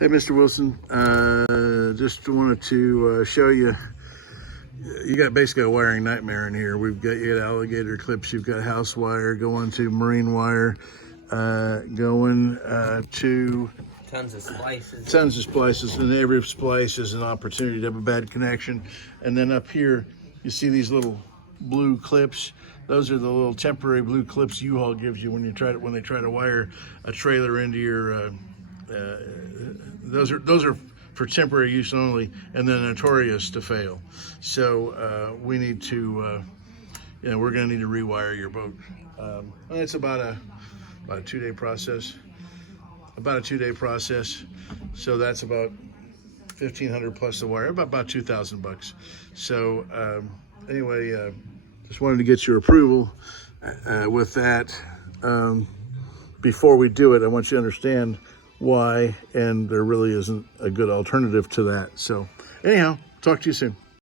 Hey, Mr. Wilson. Just wanted to show you. You got basically a wiring nightmare in here. You got alligator clips. You've got house wire going to marine wire, going to tons of splices, and every splice is an opportunity to have a bad connection. And then up here, you see these little blue clips. Those are the little temporary blue clips U-Haul gives you when they try to wire a trailer into your. Those are for temporary use only, and they're notorious to fail. So we need to, we're going to need to rewire your boat. And it's about a 2-day process. About a 2-day process. So that's about $1,500 plus the wire, about $2,000. So anyway, just wanted to get your approval with that. Before we do it, I want you to understand why, and there really isn't a good alternative to that. So anyhow, talk to you soon.